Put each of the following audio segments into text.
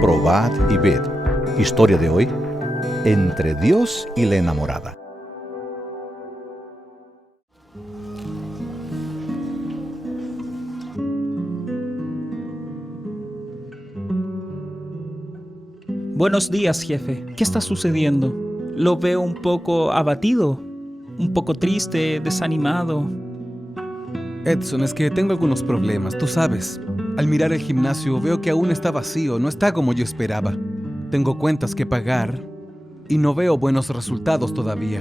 Probad y ved. Historia de hoy: entre Dios y la enamorada. Buenos días, jefe. ¿Qué está sucediendo? Lo veo un poco abatido, un poco triste, desanimado. Edson, es que tengo algunos problemas, tú sabes. Al mirar el gimnasio veo que aún está vacío, no está como yo esperaba. Tengo cuentas que pagar y no veo buenos resultados todavía.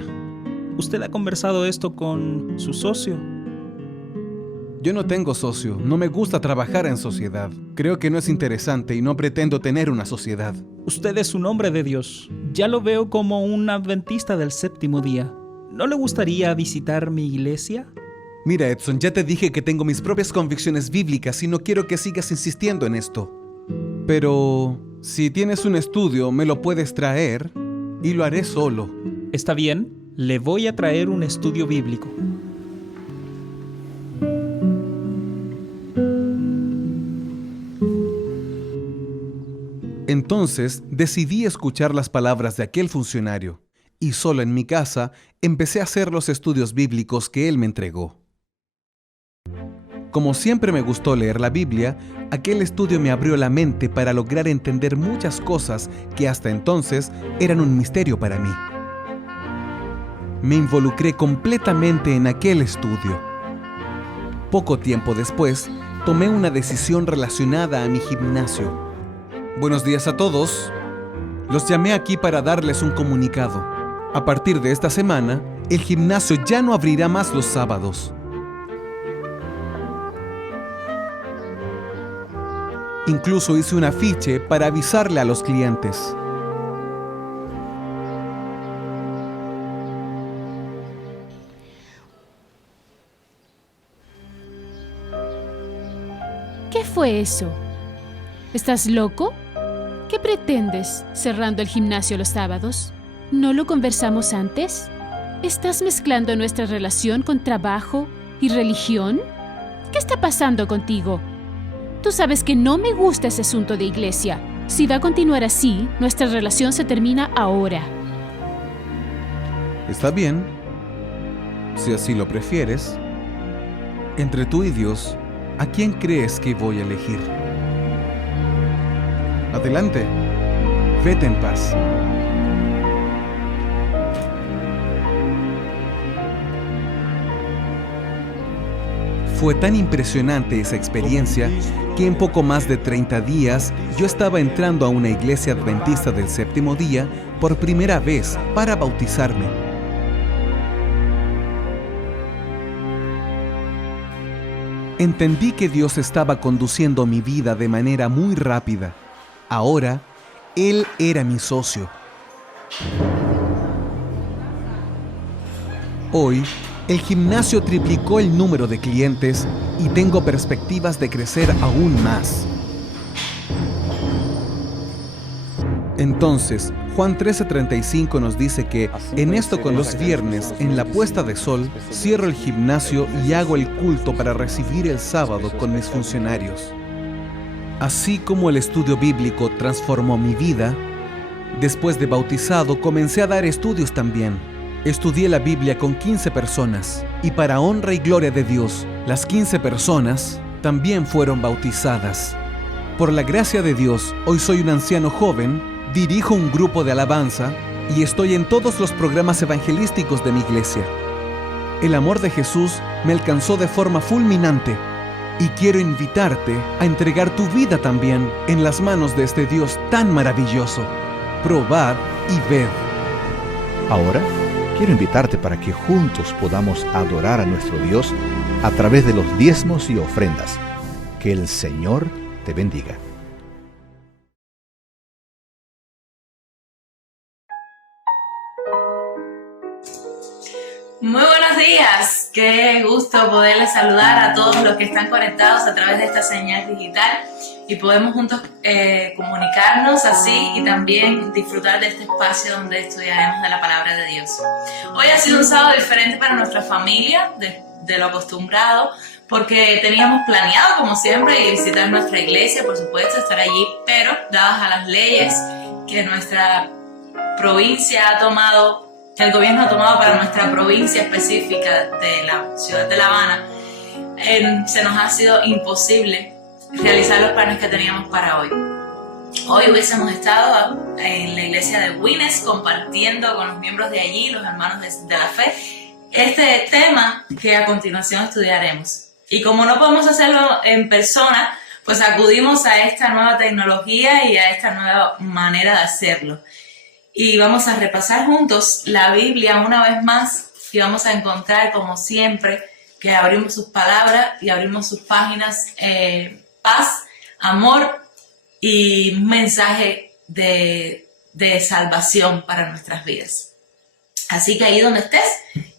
¿Usted ha conversado esto con su socio? Yo no tengo socio, no me gusta trabajar en sociedad. Creo que no es interesante y no pretendo tener una sociedad. Usted es un hombre de Dios. Ya lo veo como un adventista del séptimo día. ¿No le gustaría visitar mi iglesia? Mira, Edson, ya te dije que tengo mis propias convicciones bíblicas y no quiero que sigas insistiendo en esto. Pero si tienes un estudio, me lo puedes traer y lo haré solo. Está bien, le voy a traer un estudio bíblico. Entonces decidí escuchar las palabras de aquel funcionario y solo en mi casa empecé a hacer los estudios bíblicos que él me entregó. Como siempre me gustó leer la Biblia, aquel estudio me abrió la mente para lograr entender muchas cosas que hasta entonces eran un misterio para mí. Me involucré completamente en aquel estudio. Poco tiempo después, tomé una decisión relacionada a mi gimnasio. Buenos días a todos. Los llamé aquí para darles un comunicado. A partir de esta semana, el gimnasio ya no abrirá más los sábados. Incluso hice un afiche para avisarle a los clientes. ¿Qué fue eso? ¿Estás loco? ¿Qué pretendes cerrando el gimnasio los sábados? ¿No lo conversamos antes? ¿Estás mezclando nuestra relación con trabajo y religión? ¿Qué está pasando contigo? Tú sabes que no me gusta ese asunto de iglesia. Si va a continuar así, nuestra relación se termina ahora. Está bien, si así lo prefieres. Entre tú y Dios, ¿a quién crees que voy a elegir? Adelante, vete en paz. Fue tan impresionante esa experiencia que en poco más de 30 días yo estaba entrando a una iglesia adventista del séptimo día por primera vez para bautizarme. Entendí que Dios estaba conduciendo mi vida de manera muy rápida. Ahora, Él era mi socio. Hoy, el gimnasio triplicó el número de clientes y tengo perspectivas de crecer aún más. Entonces, Juan 13:35 nos dice que en esto con los viernes, en la puesta de sol, cierro el gimnasio y hago el culto para recibir el sábado con mis funcionarios. Así como el estudio bíblico transformó mi vida, después de bautizado comencé a dar estudios también. Estudié la Biblia con 15 personas y para honra y gloria de Dios, las 15 personas también fueron bautizadas. Por la gracia de Dios, hoy soy un anciano joven, dirijo un grupo de alabanza y estoy en todos los programas evangelísticos de mi iglesia. El amor de Jesús me alcanzó de forma fulminante y quiero invitarte a entregar tu vida también en las manos de este Dios tan maravilloso. Probad y ved. Ahora quiero invitarte para que juntos podamos adorar a nuestro Dios a través de los diezmos y ofrendas. Que el Señor te bendiga. Muy buenos días, qué gusto poderles saludar a todos los que están conectados a través de esta señal digital y podemos juntos comunicarnos así y también disfrutar de este espacio donde estudiaremos de la palabra de Dios. Hoy ha sido un sábado diferente para nuestra familia de lo acostumbrado, porque teníamos planeado como siempre visitar nuestra iglesia, por supuesto estar allí, pero dadas a las leyes que nuestra provincia ha tomado, que el gobierno ha tomado para nuestra provincia específica de la ciudad de La Habana, se nos ha sido imposible realizar los planes que teníamos para hoy. Hoy hubiésemos estado en la iglesia de Winnes compartiendo con los miembros de allí, los hermanos de la fe, este tema que a continuación estudiaremos. Y como no podemos hacerlo en persona, pues acudimos a esta nueva tecnología y a esta nueva manera de hacerlo. Y vamos a repasar juntos la Biblia una vez más y vamos a encontrar, como siempre, que abrimos sus palabras y abrimos sus páginas, paz, amor y un mensaje de salvación para nuestras vidas. Así que ahí donde estés,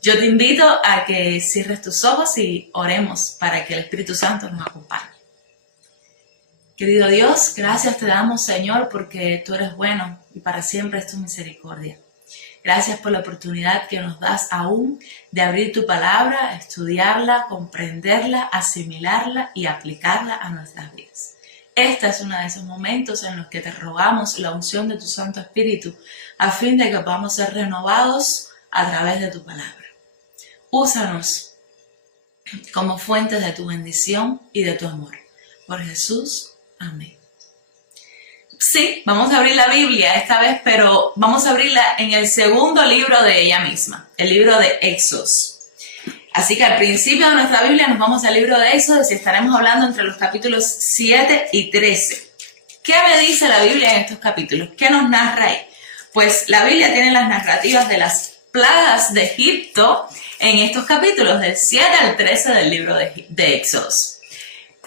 yo te invito a que cierres tus ojos y oremos para que el Espíritu Santo nos acompañe. Querido Dios, gracias te damos, Señor, porque tú eres bueno y para siempre es tu misericordia. Gracias por la oportunidad que nos das aún de abrir tu palabra, estudiarla, comprenderla, asimilarla y aplicarla a nuestras vidas. Este es uno de esos momentos en los que te rogamos la unción de tu Santo Espíritu a fin de que podamos ser renovados a través de tu palabra. Úsanos como fuentes de tu bendición y de tu amor. Por Jesús. Amén. Sí, vamos a abrir la Biblia esta vez, pero vamos a abrirla en el segundo libro de ella misma, el libro de Éxodos. Así que al principio de nuestra Biblia nos vamos al libro de Éxodos y estaremos hablando entre los capítulos 7 y 13. ¿Qué me dice la Biblia en estos capítulos? ¿Qué nos narra ahí? Pues la Biblia tiene las narrativas de las plagas de Egipto en estos capítulos, del 7 al 13 del libro de Éxodos.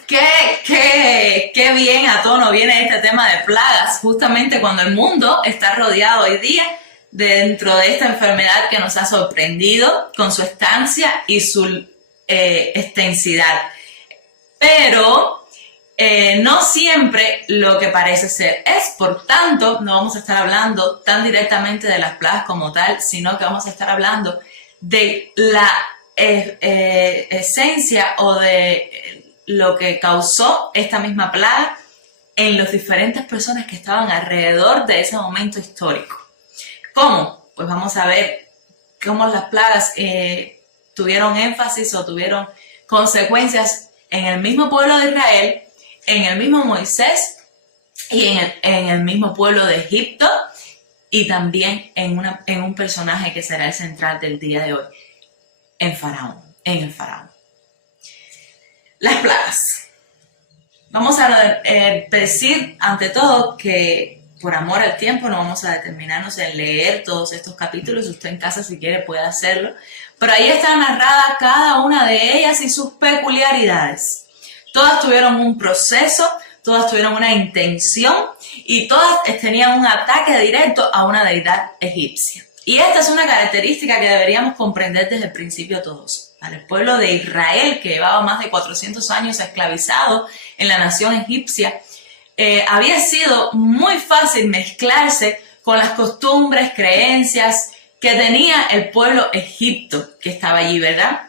Qué bien a tono viene este tema de plagas, justamente cuando el mundo está rodeado hoy día dentro de esta enfermedad que nos ha sorprendido con su estancia y su extensidad. Pero no siempre lo que parece ser es, por tanto, no vamos a estar hablando tan directamente de las plagas como tal, sino que vamos a estar hablando de la esencia o de lo que causó esta misma plaga en las diferentes personas que estaban alrededor de ese momento histórico. ¿Cómo? Pues vamos a ver cómo las plagas tuvieron énfasis o tuvieron consecuencias en el mismo pueblo de Israel, en el mismo Moisés y en el mismo pueblo de Egipto y también en un personaje que será el central del día de hoy, en el faraón. Las plagas. Vamos a decir ante todo que por amor al tiempo no vamos a determinarnos en leer todos estos capítulos. Usted en casa si quiere puede hacerlo. Pero ahí está narrada cada una de ellas y sus peculiaridades. Todas tuvieron un proceso, todas tuvieron una intención y todas tenían un ataque directo a una deidad egipcia. Y esta es una característica que deberíamos comprender desde el principio todos. Para el pueblo de Israel, que llevaba más de 400 años esclavizado en la nación egipcia, había sido muy fácil mezclarse con las costumbres, creencias que tenía el pueblo egipto que estaba allí, ¿verdad?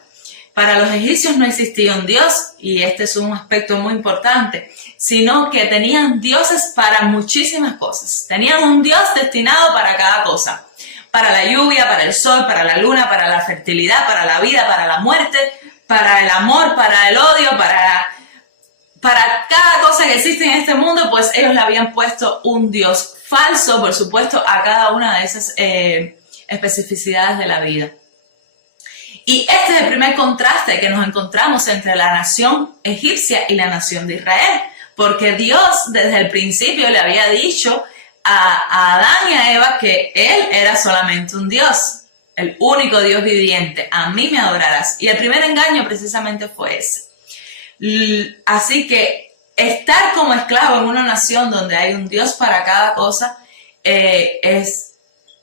Para los egipcios no existía un dios, y este es un aspecto muy importante, sino que tenían dioses para muchísimas cosas. Tenían un dios destinado para cada cosa. Para la lluvia, para el sol, para la luna, para la fertilidad, para la vida, para la muerte, para el amor, para el odio, para cada cosa que existe en este mundo, pues ellos le habían puesto un dios falso, por supuesto, a cada una de esas especificidades de la vida. Y este es el primer contraste que nos encontramos entre la nación egipcia y la nación de Israel, porque Dios desde el principio le había dicho a Adán y a Eva que Él era solamente un Dios, el único Dios viviente. A mí me adorarás. Y el primer engaño precisamente fue ese. Así que estar como esclavo en una nación donde hay un Dios para cada cosa es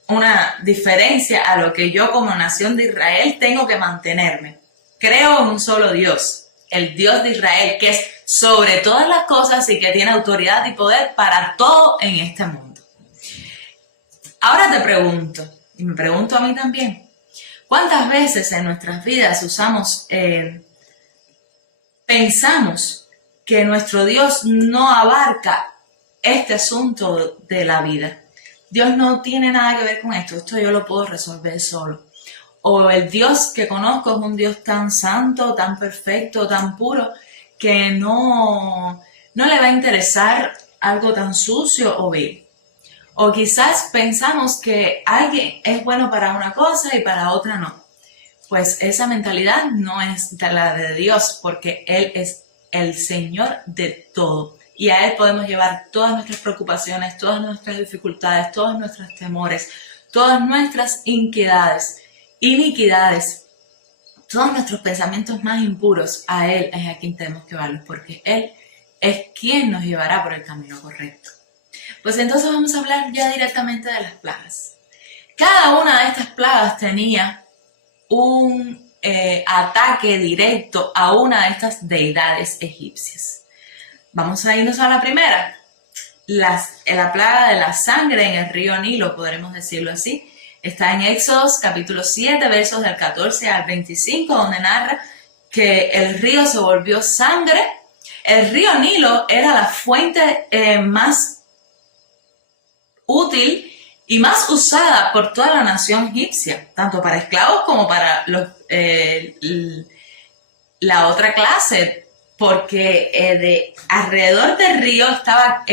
una diferencia a lo que yo como nación de Israel tengo que mantenerme. Creo en un solo Dios, el Dios de Israel, que es sobre todas las cosas y que tiene autoridad y poder para todo en este mundo. Ahora te pregunto, y me pregunto a mí también, ¿cuántas veces en nuestras vidas pensamos que nuestro Dios no abarca este asunto de la vida? Dios no tiene nada que ver con esto yo lo puedo resolver solo. O el Dios que conozco es un Dios tan santo, tan perfecto, tan puro, que no le va a interesar algo tan sucio o vil. O quizás pensamos que alguien es bueno para una cosa y para otra no. Pues esa mentalidad no es la de Dios, porque Él es el Señor de todo. Y a Él podemos llevar todas nuestras preocupaciones, todas nuestras dificultades, todos nuestros temores, todas nuestras iniquidades, todos nuestros pensamientos más impuros. A Él es a quien tenemos que llevarlos, porque Él es quien nos llevará por el camino correcto. Pues entonces vamos a hablar ya directamente de las plagas. Cada una de estas plagas tenía un ataque directo a una de estas deidades egipcias. Vamos a irnos a la primera, la plaga de la sangre en el río Nilo, podremos decirlo así. Está en Éxodos capítulo 7, versos del 14 al 25, donde narra que el río se volvió sangre. El río Nilo era la fuente más útil y más usada por toda la nación egipcia, tanto para esclavos como para la otra clase, porque alrededor del río estaba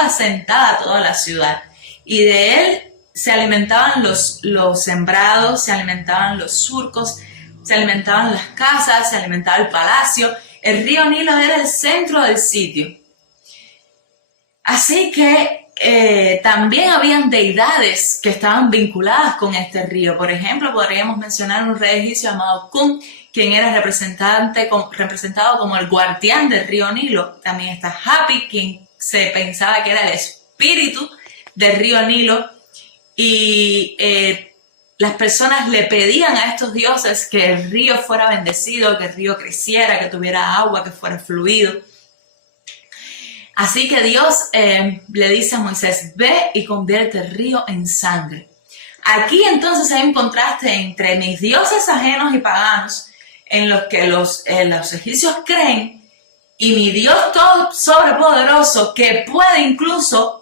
asentada toda la ciudad, y de él se alimentaban los sembrados, se alimentaban los surcos, se alimentaban las casas, se alimentaba el palacio. El río Nilo era el centro del sitio. Así que también habían deidades que estaban vinculadas con este río. Por ejemplo, podríamos mencionar un rey egipcio llamado Kun, quien era representado como el guardián del río Nilo. También está Hapi, quien se pensaba que era el espíritu del río Nilo. Y las personas le pedían a estos dioses que el río fuera bendecido, que el río creciera, que tuviera agua, que fuera fluido. Así que Dios le dice a Moisés, ve y convierte el río en sangre. Aquí entonces hay un contraste entre mis dioses ajenos y paganos, en los que los egipcios creen, y mi Dios todo sobrepoderoso, que puede incluso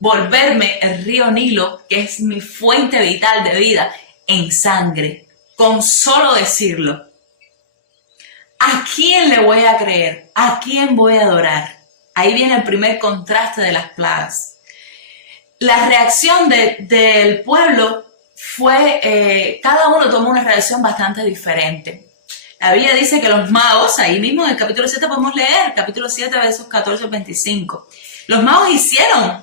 volverme el río Nilo, que es mi fuente vital de vida, en sangre, con solo decirlo. ¿A quién le voy a creer? ¿A quién voy a adorar? Ahí viene el primer contraste de las plagas. La reacción del pueblo fue, cada uno tomó una reacción bastante diferente. La Biblia dice que los magos, ahí mismo en el capítulo 7 podemos leer, capítulo 7, versos 14 al 25. Los magos hicieron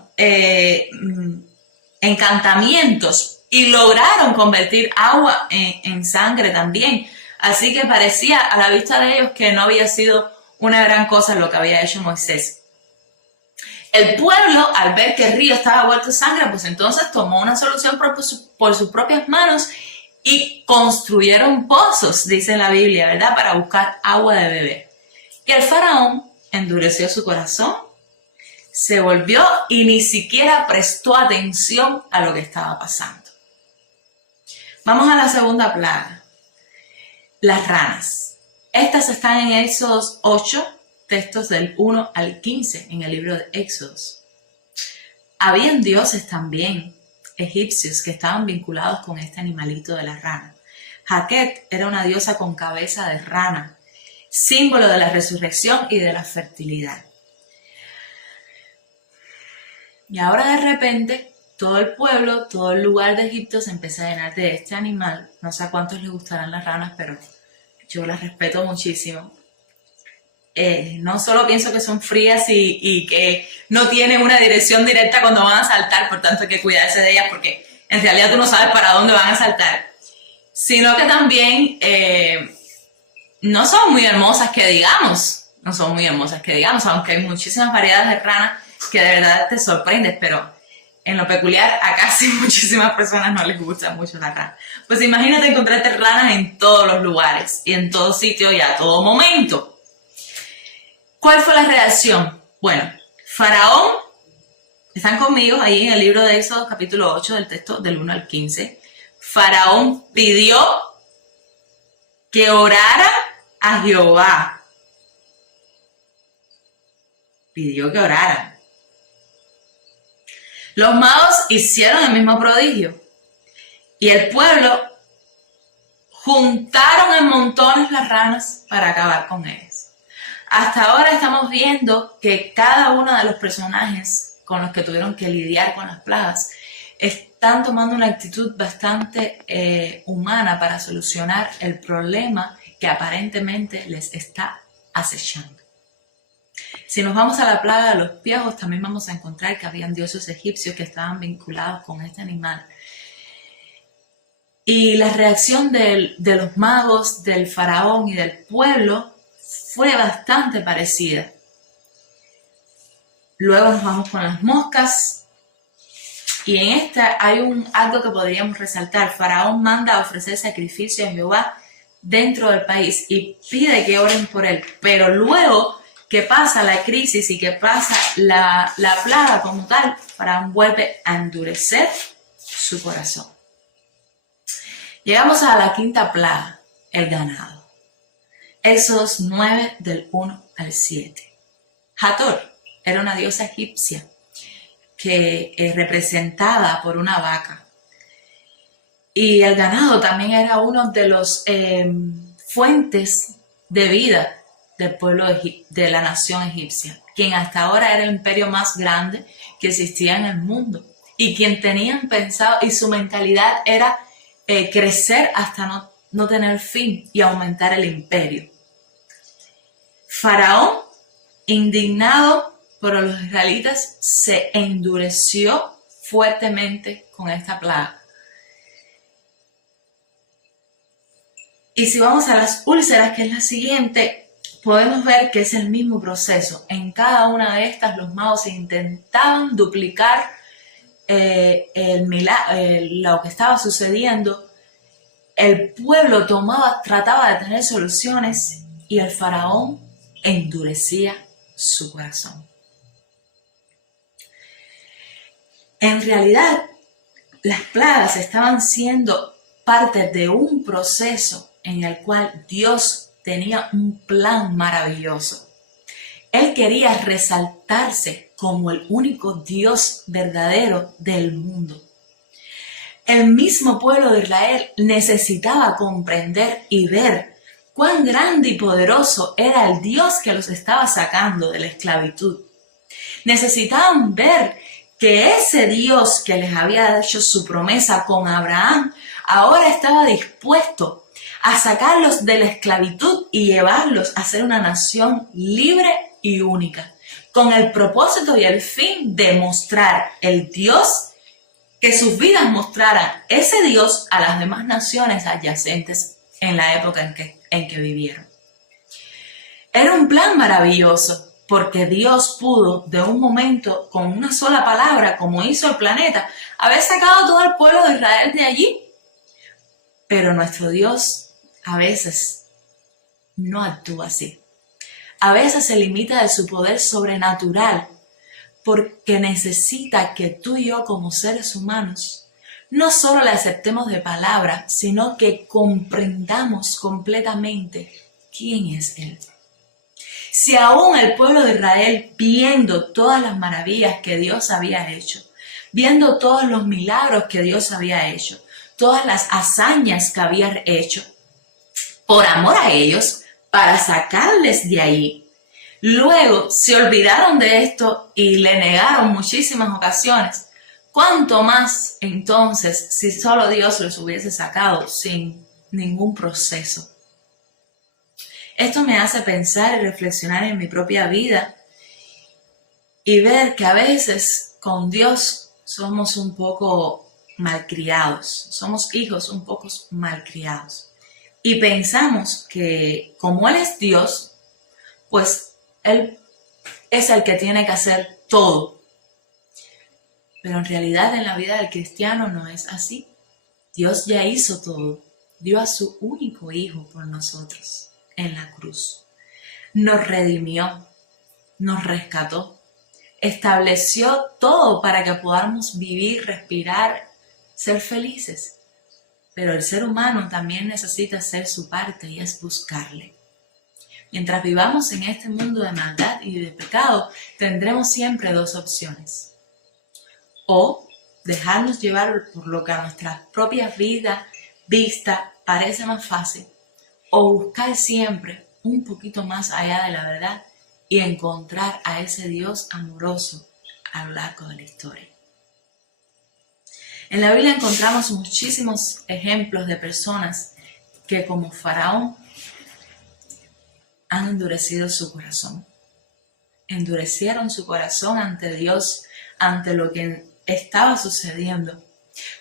encantamientos y lograron convertir agua en sangre también. Así que parecía a la vista de ellos que no había sido una gran cosa lo que había hecho Moisés. El pueblo, al ver que el río estaba vuelto sangre, pues entonces tomó una solución por sus propias manos y construyeron pozos, dice la Biblia, ¿verdad?, para buscar agua de beber. Y el faraón endureció su corazón, se volvió y ni siquiera prestó atención a lo que estaba pasando. Vamos a la segunda plaga, las ranas. Estas están en Éxodos 8, textos del 1 al 15 en el libro de Éxodos. Habían dioses también egipcios que estaban vinculados con este animalito de la rana. Jaquet era una diosa con cabeza de rana, símbolo de la resurrección y de la fertilidad. Y ahora de repente todo el pueblo, todo el lugar de Egipto se empezó a llenar de este animal. No sé a cuántos les gustarán las ranas, pero yo las respeto muchísimo. No solo pienso que son frías y que no tienen una dirección directa cuando van a saltar, por tanto hay que cuidarse de ellas porque en realidad tú no sabes para dónde van a saltar, sino que también no son muy hermosas que digamos, aunque hay muchísimas variedades de ranas que de verdad te sorprendes, pero en lo peculiar a casi muchísimas personas no les gusta mucho la rana. Pues imagínate encontrarte ranas en todos los lugares y en todo sitio y a todo momento. ¿Cuál fue la reacción? Bueno, Faraón, están conmigo ahí en el libro de Éxodo capítulo 8 del texto del 1 al 15. Faraón pidió que orara a Jehová. Pidió que oraran. Los magos hicieron el mismo prodigio y el pueblo juntaron en montones las ranas para acabar con ellas. Hasta ahora estamos viendo que cada uno de los personajes con los que tuvieron que lidiar con las plagas están tomando una actitud bastante humana para solucionar el problema que aparentemente les está acechando. Si nos vamos a la plaga de los piojos, también vamos a encontrar que habían dioses egipcios que estaban vinculados con este animal. Y la reacción de los magos, del faraón y del pueblo fue bastante parecida. Luego nos vamos con las moscas. Y en esta hay algo que podríamos resaltar. Faraón manda a ofrecer sacrificio a Jehová dentro del país y pide que oren por él. Pero luego que pasa la crisis y que pasa la plaga como tal, Faraón vuelve a endurecer su corazón. Llegamos a la quinta plaga, el ganado. Éxodos 9 del 1 al 7. Hathor era una diosa egipcia que representada por una vaca. Y el ganado también era uno de los fuentes de vida del pueblo de la nación egipcia, quien hasta ahora era el imperio más grande que existía en el mundo y quien tenían pensado y su mentalidad era crecer hasta no tener fin y aumentar el imperio. Faraón, indignado por los israelitas, se endureció fuertemente con esta plaga. Y si vamos a las úlceras, que es la siguiente, podemos ver que es el mismo proceso. En cada una de estas los magos intentaban duplicar lo que estaba sucediendo. El pueblo trataba de tener soluciones y el faraón endurecía su corazón. En realidad, las plagas estaban siendo parte de un proceso en el cual Dios tenía un plan maravilloso. Él quería resaltarse como el único Dios verdadero del mundo. El mismo pueblo de Israel necesitaba comprender y ver cuán grande y poderoso era el Dios que los estaba sacando de la esclavitud. Necesitaban ver que ese Dios que les había hecho su promesa con Abraham ahora estaba dispuesto a sacarlos de la esclavitud y llevarlos a ser una nación libre y única, con el propósito y el fin de mostrar el Dios, que sus vidas mostraran ese Dios a las demás naciones adyacentes en la época en que vivieron. Era un plan maravilloso, porque Dios pudo de un momento, con una sola palabra, como hizo el planeta, haber sacado todo el pueblo de Israel de allí. Pero nuestro Dios a veces no actúa así. A veces se limita de su poder sobrenatural porque necesita que tú y yo como seres humanos no solo le aceptemos de palabra, sino que comprendamos completamente quién es Él. Si aún el pueblo de Israel, viendo todas las maravillas que Dios había hecho, viendo todos los milagros que Dios había hecho, todas las hazañas que había hecho, por amor a ellos, para sacarles de ahí, luego se olvidaron de esto y le negaron muchísimas ocasiones, ¿Cuánto más entonces si solo Dios los hubiese sacado sin ningún proceso? Esto me hace pensar y reflexionar en mi propia vida y ver que a veces con Dios somos un poco malcriados, somos hijos un poco malcriados. Y pensamos que como Él es Dios, pues Él es el que tiene que hacer todo. Pero en realidad en la vida del cristiano no es así. Dios ya hizo todo. Dio a su único Hijo por nosotros en la cruz. Nos redimió, nos rescató, estableció todo para que podamos vivir, respirar, ser felices. Pero el ser humano también necesita hacer su parte y es buscarle. Mientras vivamos en este mundo de maldad y de pecado, tendremos siempre dos opciones. O dejarnos llevar por lo que a nuestras propias vidas vista parece más fácil, o buscar siempre un poquito más allá de la verdad y encontrar a ese Dios amoroso a lo largo de la historia. En la Biblia encontramos muchísimos ejemplos de personas que como Faraón han endurecido su corazón. Endurecieron su corazón ante Dios, ante lo que estaba sucediendo.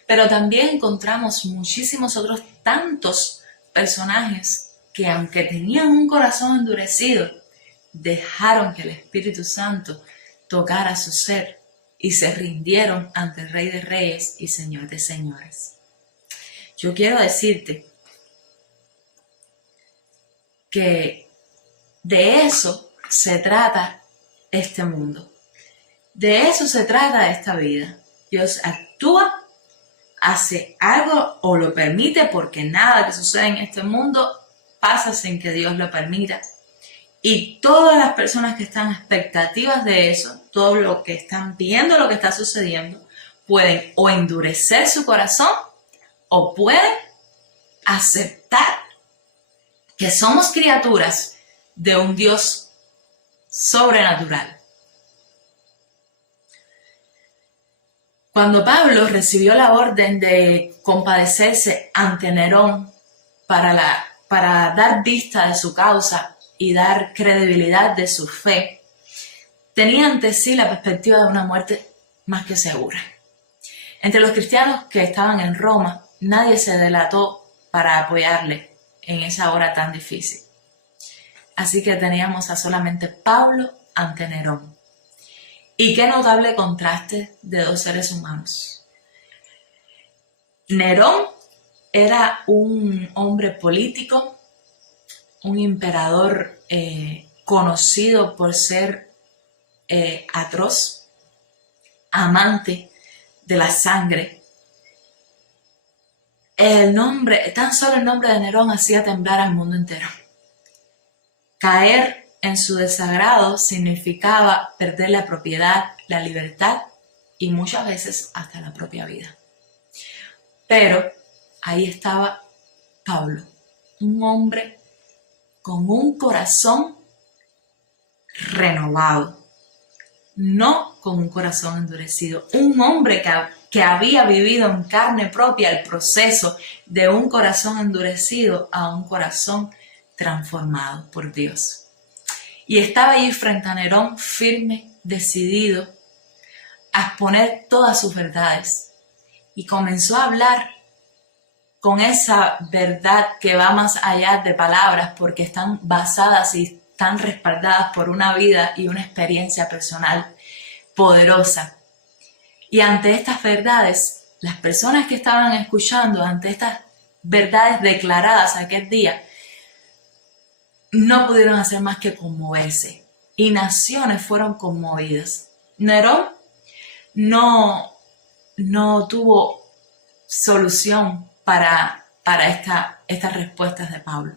Pero también encontramos muchísimos otros tantos personajes que aunque tenían un corazón endurecido, dejaron que el Espíritu Santo tocara su ser y se rindieron ante el Rey de Reyes y Señor de Señores. Yo quiero decirte que de eso se trata este mundo. De eso se trata esta vida. Dios actúa, hace algo o lo permite, porque nada que sucede en este mundo pasa sin que Dios lo permita. Y todas las personas que están expectativas de eso, todos los que están viendo lo que está sucediendo, pueden o endurecer su corazón o pueden aceptar que somos criaturas de un Dios sobrenatural. Cuando Pablo recibió la orden de compadecerse ante Nerón para dar vista de su causa y dar credibilidad de su fe, tenía ante sí la perspectiva de una muerte más que segura. Entre los cristianos que estaban en Roma, nadie se delató para apoyarle en esa hora tan difícil. Así que teníamos a solamente Pablo ante Nerón. Y qué notable contraste de dos seres humanos. Nerón era un hombre político, un emperador conocido por ser atroz, amante de la sangre. Tan solo el nombre de Nerón hacía temblar al mundo entero. Caer en su desagrado significaba perder la propiedad, la libertad y muchas veces hasta la propia vida. Pero ahí estaba Pablo, un hombre con un corazón renovado, no con un corazón endurecido, un hombre que había vivido en carne propia el proceso de un corazón endurecido a un corazón transformado por Dios. Y estaba allí frente a Nerón, firme, decidido a exponer todas sus verdades. Y comenzó a hablar con esa verdad que va más allá de palabras, porque están basadas y están respaldadas por una vida y una experiencia personal poderosa. Y ante estas verdades, las personas que estaban escuchando, ante estas verdades declaradas aquel día, no pudieron hacer más que conmoverse. Y naciones fueron conmovidas. Nerón no tuvo solución para estas respuestas de Pablo.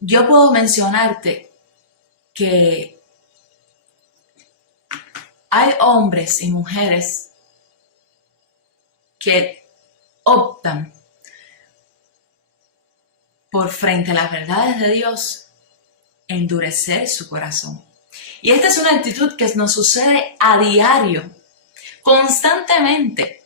Yo puedo mencionarte que hay hombres y mujeres que optan por frente a las verdades de Dios endurecer su corazón Y esta es una actitud que nos sucede a diario, constantemente,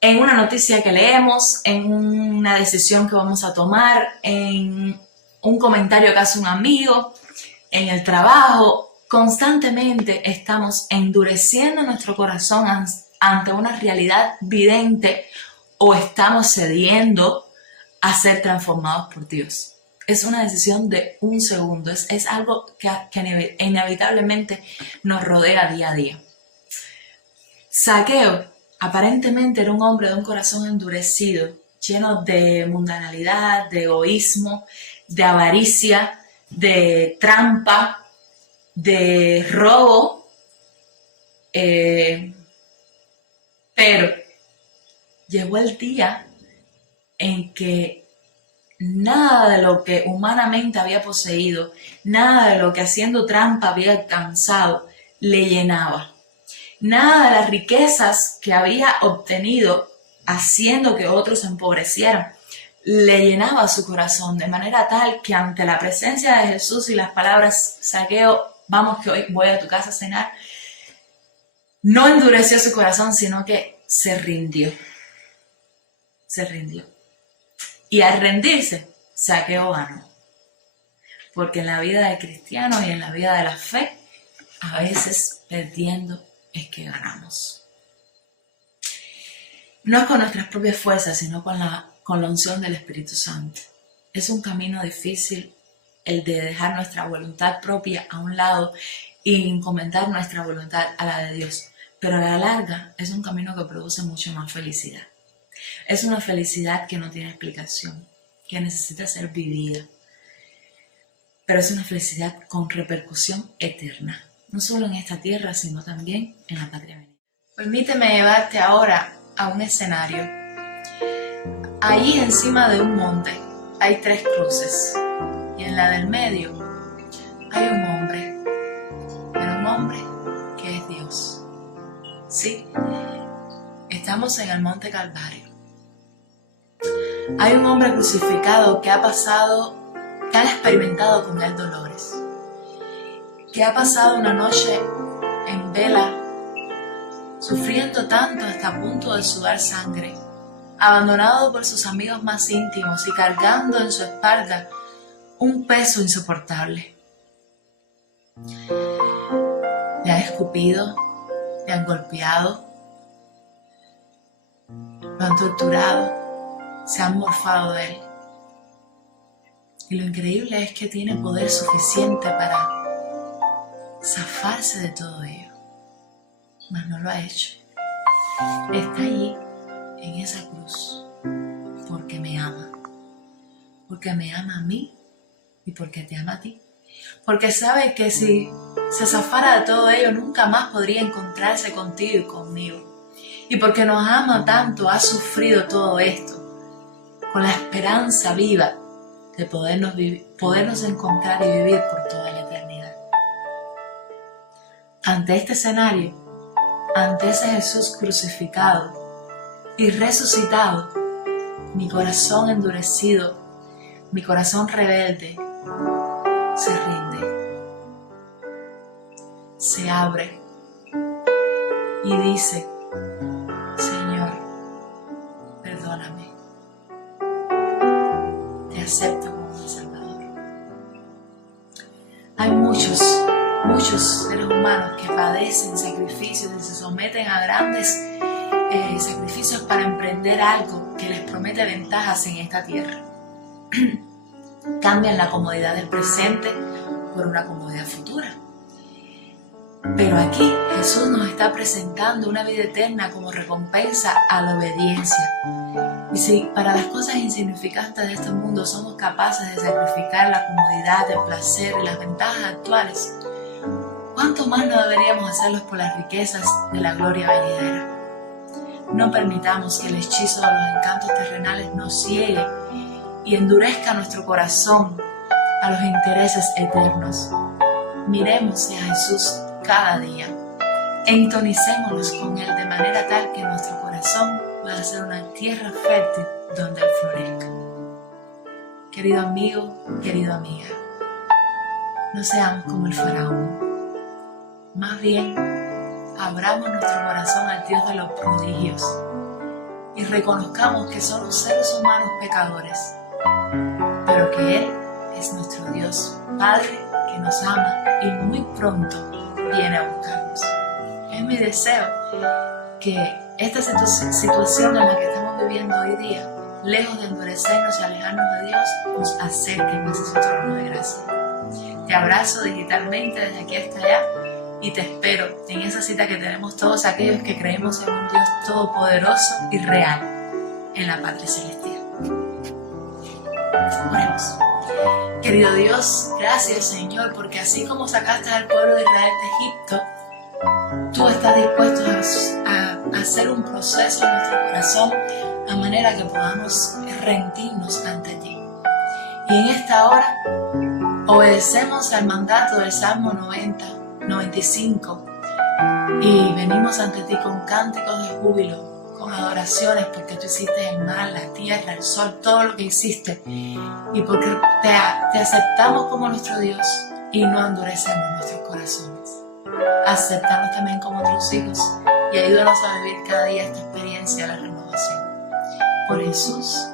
en una noticia que leemos, en una decisión que vamos a tomar, en un comentario que hace un amigo, en el trabajo. Constantemente estamos endureciendo nuestro corazón ante una realidad vidente o estamos cediendo a ser transformados por Dios. Es una decisión de un segundo, es algo que inevitablemente nos rodea día a día. Zaqueo aparentemente era un hombre de un corazón endurecido, lleno de mundanalidad, de egoísmo, de avaricia, de trampa, de robo, pero llegó el día en que nada de lo que humanamente había poseído, nada de lo que haciendo trampa había alcanzado, le llenaba. Nada de las riquezas que había obtenido haciendo que otros se empobrecieran, le llenaba su corazón de manera tal que ante la presencia de Jesús y las palabras, Zaqueo, vamos que hoy voy a tu casa a cenar, no endureció su corazón, sino que se rindió. Se rindió. Y al rendirse, Zaqueo ganó. Porque en la vida del cristiano y en la vida de la fe, a veces perdiendo es que ganamos. No es con nuestras propias fuerzas, sino con la unción del Espíritu Santo. Es un camino difícil el de dejar nuestra voluntad propia a un lado y encomendar nuestra voluntad a la de Dios. Pero a la larga es un camino que produce mucho más felicidad. Es una felicidad que no tiene explicación, que necesita ser vivida. Pero es una felicidad con repercusión eterna, no solo en esta tierra, sino también en la patria venidera. Permíteme llevarte ahora a un escenario. Allí encima de un monte hay 3 cruces y en la del medio hay un hombre, pero un hombre que es Dios. Sí, estamos en el monte Calvario. Hay un hombre crucificado que ha experimentado con él dolores, que ha pasado una noche en vela, sufriendo tanto hasta a punto de sudar sangre, abandonado por sus amigos más íntimos y cargando en su espalda un peso insoportable. Le han escupido, le han golpeado, lo han torturado, se han morfado de él. Y lo increíble es que tiene poder suficiente para zafarse de todo ello, mas no lo ha hecho. Está allí en esa cruz porque me ama a mí y porque te ama a ti, porque sabe que si se zafara de todo ello nunca más podría encontrarse contigo y conmigo, y porque nos ama tanto ha sufrido todo esto con la esperanza viva de podernos encontrar y vivir por toda la eternidad. Ante este escenario, ante ese Jesús crucificado y resucitado, mi corazón endurecido, mi corazón rebelde, se rinde, se abre y dice: Señor, perdóname, te acepto como mi Salvador. Hay muchos seres humanos que padecen sacrificios y se someten a grandes sacrificios para emprender algo que les promete ventajas en esta tierra. Cambian la comodidad del presente por una comodidad futura. Pero aquí Jesús nos está presentando una vida eterna como recompensa a la obediencia. Y si para las cosas insignificantes de este mundo somos capaces de sacrificar la comodidad, el placer y las ventajas actuales, ¿cuánto más no deberíamos hacerlos por las riquezas de la gloria venidera? No permitamos que el hechizo de los encantos terrenales nos ciegue y endurezca nuestro corazón a los intereses eternos. Miremos a Jesús cada día, entonicémonos con Él de manera tal que nuestro corazón pueda ser una tierra fértil donde Él florezca. Querido amigo, querida amiga, no seamos como el faraón. Más bien, abramos nuestro corazón al Dios de los prodigios y reconozcamos que somos seres humanos pecadores, pero que Él es nuestro Dios Padre que nos ama y muy pronto viene a buscarnos. Es mi deseo que esta situación en la que estamos viviendo hoy día, lejos de endurecernos y alejarnos de Dios, nos acerque más a su trono de gracia. Te abrazo digitalmente desde aquí hasta allá y te espero en esa cita que tenemos todos aquellos que creemos en un Dios todopoderoso y real en la patria celestial. Oremos. Querido Dios, gracias Señor, porque así como sacaste al pueblo de Israel de Egipto, tú estás dispuesto a hacer un proceso en nuestro corazón a manera que podamos rendirnos ante ti. Y en esta hora obedecemos al mandato del Salmo 95 y venimos ante ti con cánticos de júbilo, con adoraciones, porque tú hiciste el mar, la tierra, el sol, todo lo que hiciste, y porque te aceptamos como nuestro Dios y no endurecemos nuestros corazones. Acéptanos también como tus hijos y ayúdanos a vivir cada día esta experiencia de la renovación. Por Jesús.